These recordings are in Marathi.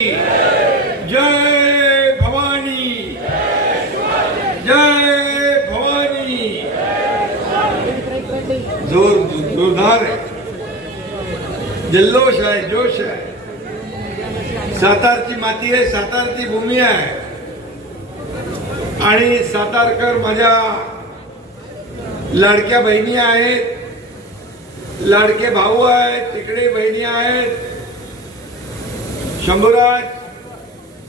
जय भवानी, जय भवानी। जोरदार है, जल्लोष आहे, जोश आहे। सातारची माती आहे, सातारची भूमी आहे आणि सातारकर माझ्या लाडक्या बहिणी आहेत, लाडके भाऊ आहेत, तिकडे बहिणी आहेत। शंभूराज,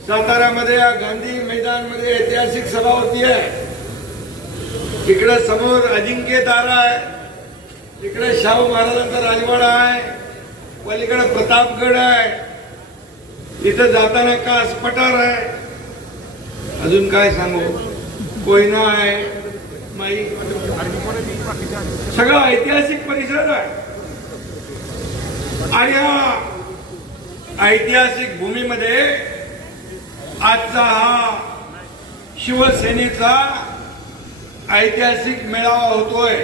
साताऱ्यामध्ये गांधी मैदान मध्ये ऐतिहासिक सभा होती आहे। इकडे समोर अजिंक्य तारा आहे, इकडे शाहू महाराजांचा राजवाडा आहे, पलीकडे प्रतापगड आहे, इथं जाताना कास पठार आहे, अजून काय सांगू, कोयना आहे, माई, सगळा ऐतिहासिक परिसर आहे। आणि या ऐतिहासिक भूमीमध्ये आजचा हा शिवसेनेचा ऐतिहासिक मेळावा होतोय,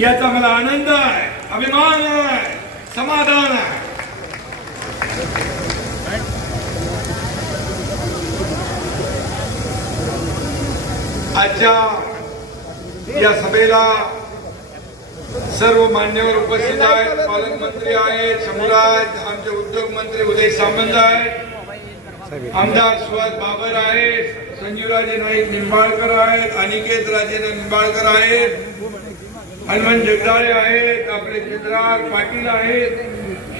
याचा मला आनंद आहे, अभिमान आहे, समाधान आहे। आजच्या या सभेला सर्व मान्यवर उपस्थित आहेत, पालकमंत्री आहेत, शंभूराज, आमचे उद्योग मंत्री उदय सामंत आहेत, आमदार सुहास बाबर आहेत, संजीवराजे नाईक निंबाळकर आहेत, अनिकेत राजे निंबाळकर आहेत, हनुमान जगदाळे आहेत, आपले चित्रार पाटील आहेत,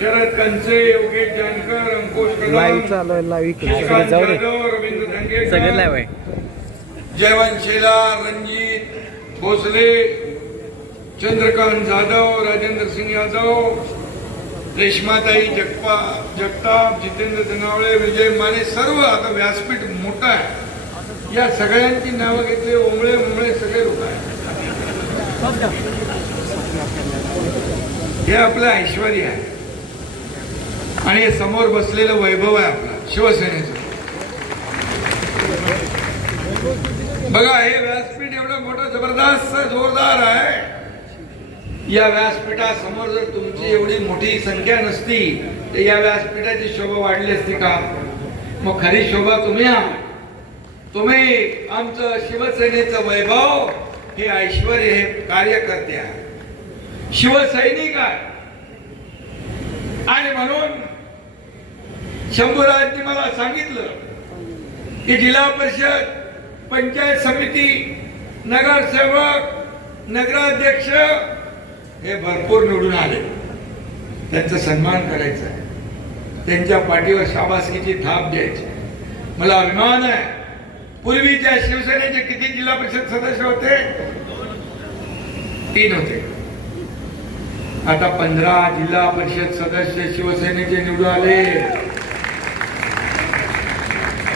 शरद कंचे, योगेश जानकर, अंकुश कदम, श्रीकांत जाधव, रवींद्र धंगेकर, जयवंत शेलार, रणजित भोसले, चंद्रकांत जाधव, राजेंद्र सिंह यादव, रेश्माताई जगताप, जितेंद्र धनावळे, विजय माने, सर्व आता व्यासपीठ मोठं आहे, या सगळ्यांची नावं घेतली, ओंबळे मुंबळे सगळे लोक आहेत। हे आपलं ऐश्वर्य आहे आणि हे समोर बसलेलं वैभव आहे आपलं शिवसेनेचं। बघा, हे व्यासपीठ एवढं मोठं जबरदस्त जोरदार आहे। या व्यासपीठासमोर जर तुमची एवढी मोठी संख्या नसती तर या व्यासपीठाची शोभा वाढली असती का? मग खरी शोभा तुम्ही आहात, तुम्ही आमचं शिवसेनेचं वैभव, हे ऐश्वर्य, हे कार्यकर्ते आहे, शिवसैनिक आहे। आणि म्हणून शंभूराजांनी मला सांगितलं की जिल्हा परिषद, पंचायत समिती, नगरसेवक, नगराध्यक्ष हे भरपूर निवडून आले, त्यांचा सन्मान करायचा आहे, त्यांच्या पाठीवर शाबासकीची थाप द्यायची। मला अभिमान आहे, पूर्वीच्या शिवसेनेचे किती जिल्हा परिषद सदस्य होते? 3 होते, आता 15 जिल्हा परिषद सदस्य शिवसेनेचे निवडून आले,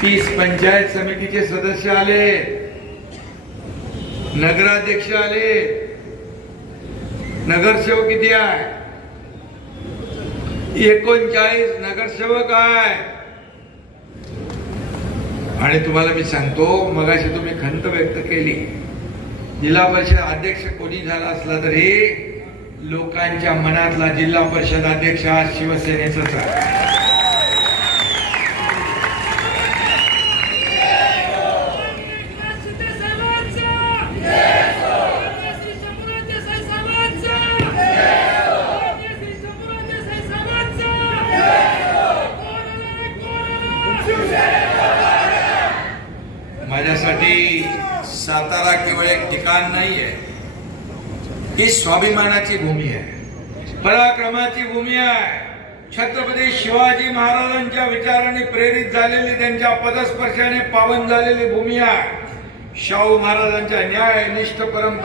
30 पंचायत समितीचे सदस्य आले, नगराध्यक्ष आले, नगरसेवक किती आहे? 39 नगरसेवक आहे। आणि तुम्हाला मी सांगतो, मगाशी तुम्ही खंत व्यक्त केली, जिल्हा परिषद अध्यक्ष कोणी झाला असला तरी लोकांच्या मनातला जिल्हा परिषद अध्यक्ष हा शिवसेनेचाच आहे। माझ्यासाठी सातारा केवळ एक ठिकाण नाहीये, ही स्वाभिमानाची भूमी आहे, पराक्रमाची भूमी आहे। छत्रपती शिवाजी महाराजांच्या विचाराने प्रेरित झालेली, त्यांच्या पदस्पर्शाने पावन झालेली भूमी आहे। शाहू महाराजांच्या न्यायनिष्ठ परंपरा